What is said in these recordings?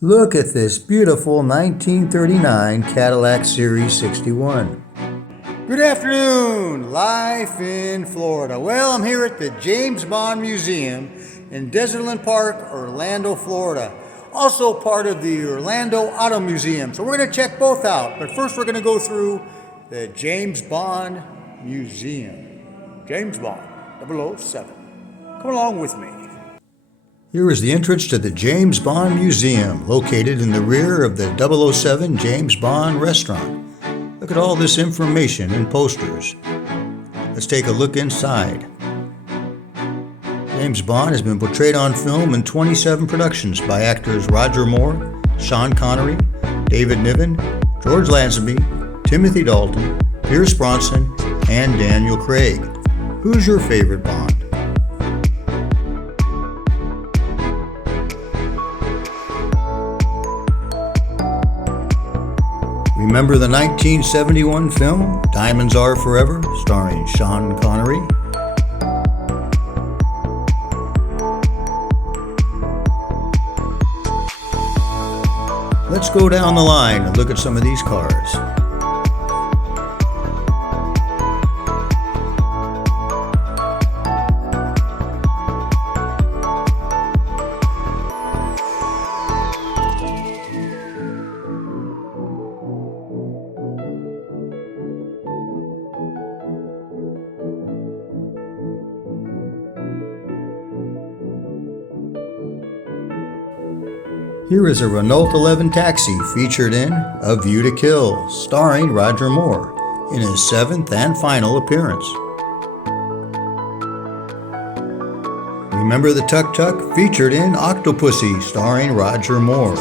Look at this beautiful 1939 Cadillac Series 61. Good afternoon, life in Florida. Well, I'm here at the James Bond Museum in Desertland Park, Orlando, Florida. Also part of the Orlando Auto Museum. So we're going to check both out. But first we're going to go through the James Bond Museum. James Bond 007. Come along with me. Here is the entrance to the James Bond Museum, located in the rear of the 007 James Bond restaurant. Look at all this information and posters. Let's take a look inside. James Bond has been portrayed on film in 27 productions by actors Roger Moore, Sean Connery, David Niven, George Lazenby, Timothy Dalton, Pierce Bronson, and Daniel Craig. Who's your favorite Bond? Remember the 1971 film Diamonds Are Forever, starring Sean Connery? Let's go down the line and look at some of these cars. Here is a Renault 11 Taxi featured in A View to Kill, starring Roger Moore, in his 7th and final appearance. Remember the Tuk Tuk featured in Octopussy, starring Roger Moore.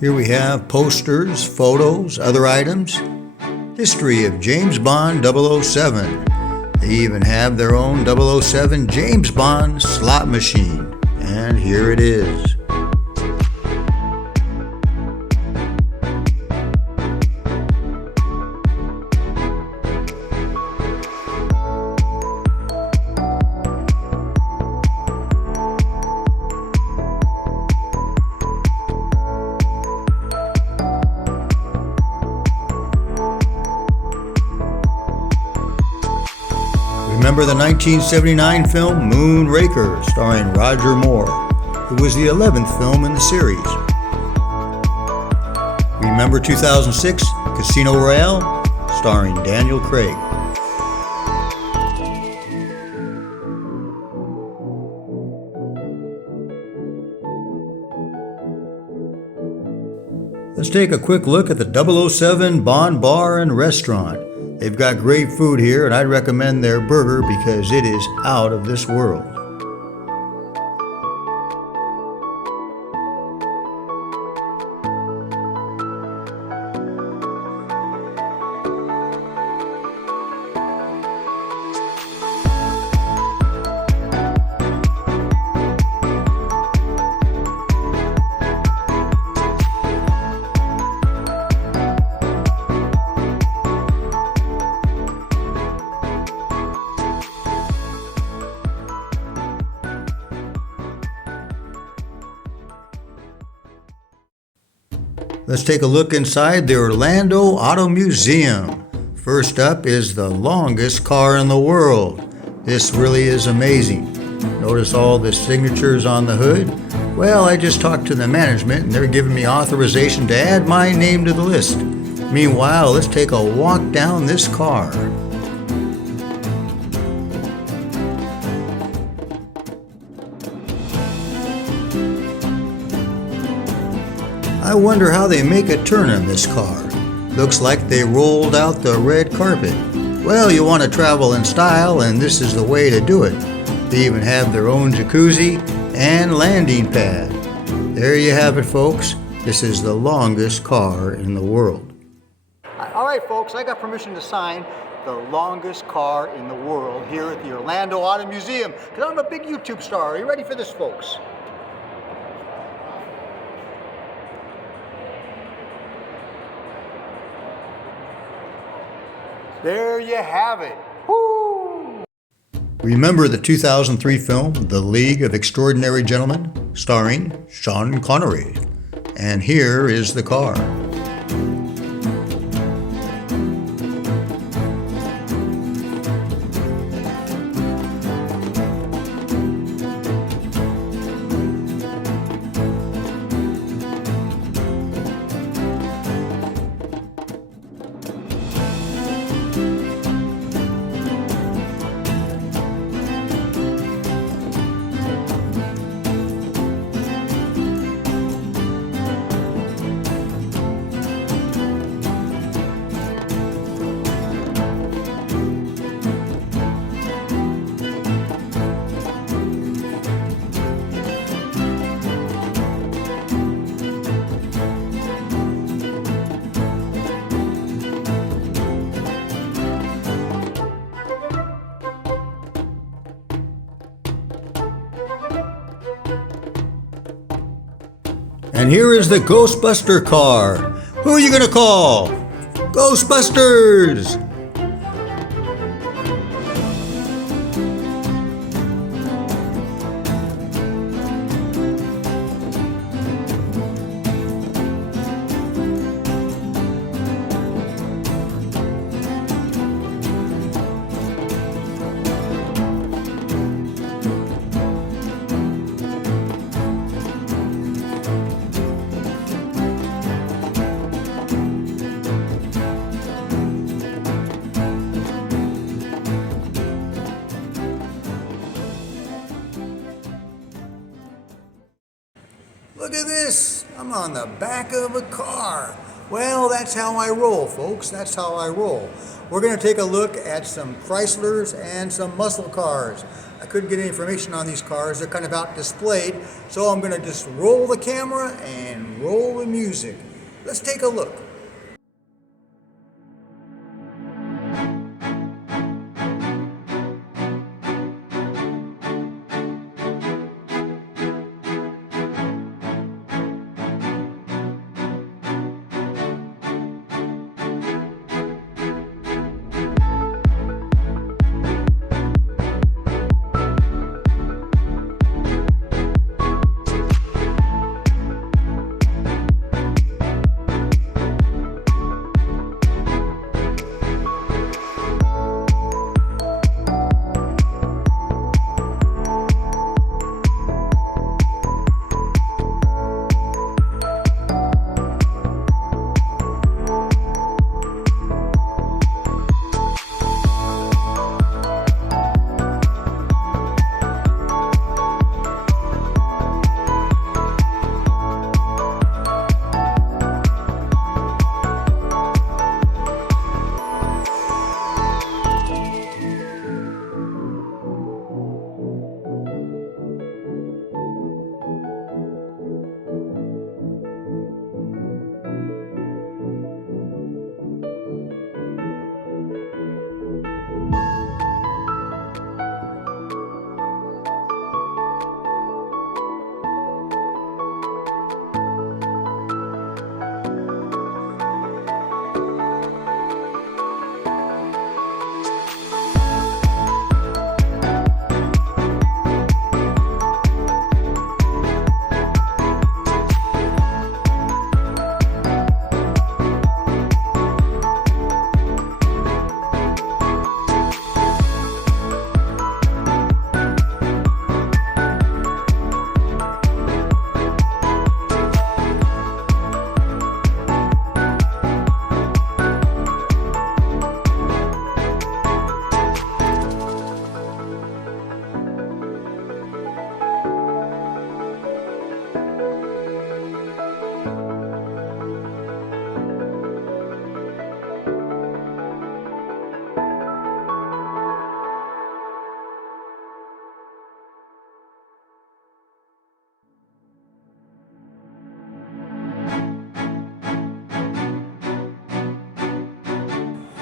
Here we have posters, photos, other items. History of James Bond 007. They even have their own 007 James Bond slot machine. And here it is. Remember the 1979 film Moonraker, starring Roger Moore. It was the 11th film in the series. Remember 2006 Casino Royale, starring Daniel Craig. Let's take a quick look at the 007 Bond Bar and Restaurant. They've got great food here, and I'd recommend their burger because it is out of this world. Let's take a look inside the Orlando Auto Museum. First up is the longest car in the world. This really is amazing. Notice all the signatures on the hood. Well, I just talked to the management and they're giving me authorization to add my name to the list. Meanwhile, let's take a walk down this car. I wonder how they make a turn in this car. Looks like they rolled out the red carpet. Well, you want to travel in style, and this is the way to do it. They even have their own jacuzzi and landing pad. There you have it, folks. This is the longest car in the world. All right, folks, I got permission to sign the longest car in the world here at the Orlando Auto Museum, because I'm a big YouTube star. Are you ready for this, folks? There you have it. Woo! Remember the 2003 film, The League of Extraordinary Gentlemen, starring Sean Connery? And here is the car. And here is the Ghostbuster car. Who are you gonna call? Ghostbusters! Look at this, I'm on the back of a car. Well, that's how I roll, folks, that's how I roll. We're gonna take a look at some Chryslers and some muscle cars. I couldn't get any information on these cars, they're kind of out displayed, so I'm gonna just roll the camera and roll the music. Let's take a look.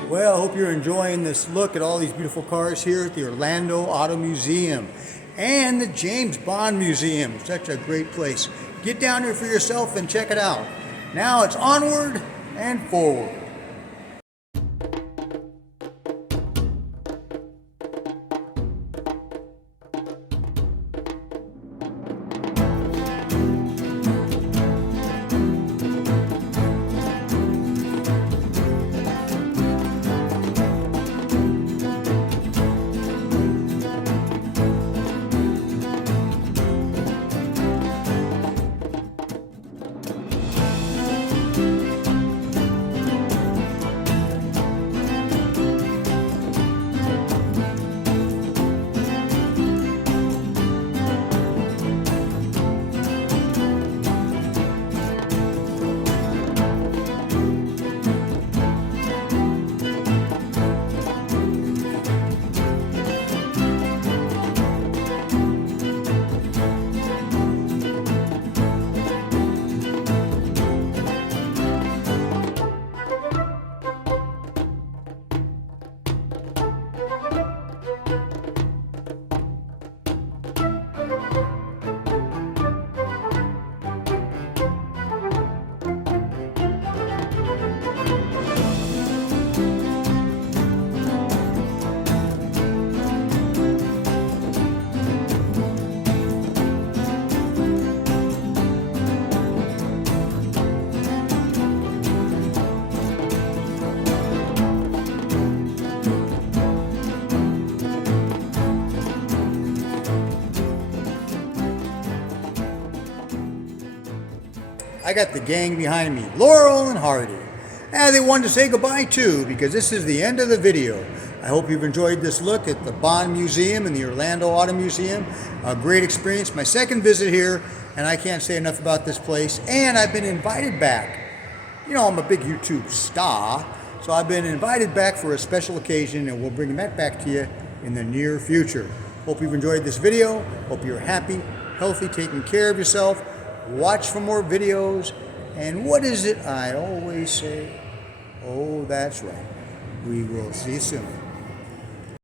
Well, I hope you're enjoying this look at all these beautiful cars here at the Orlando Auto Museum and the James Bond Museum. Such a great place. Get down here for yourself and check it out. Now it's onward and forward. I got the gang behind me, Laurel and Hardy. And they wanted to say goodbye too, because this is the end of the video. I hope you've enjoyed this look at the Bond Museum and the Orlando Auto Museum. A great experience, my second visit here, and I can't say enough about this place. And I've been invited back. You know, I'm a big YouTube star, so I've been invited back for a special occasion, and we'll bring that back to you in the near future. Hope you've enjoyed this video. Hope you're happy, healthy, taking care of yourself. Watch for more videos. And what is it I always say? Oh, that's right. We will see you soon.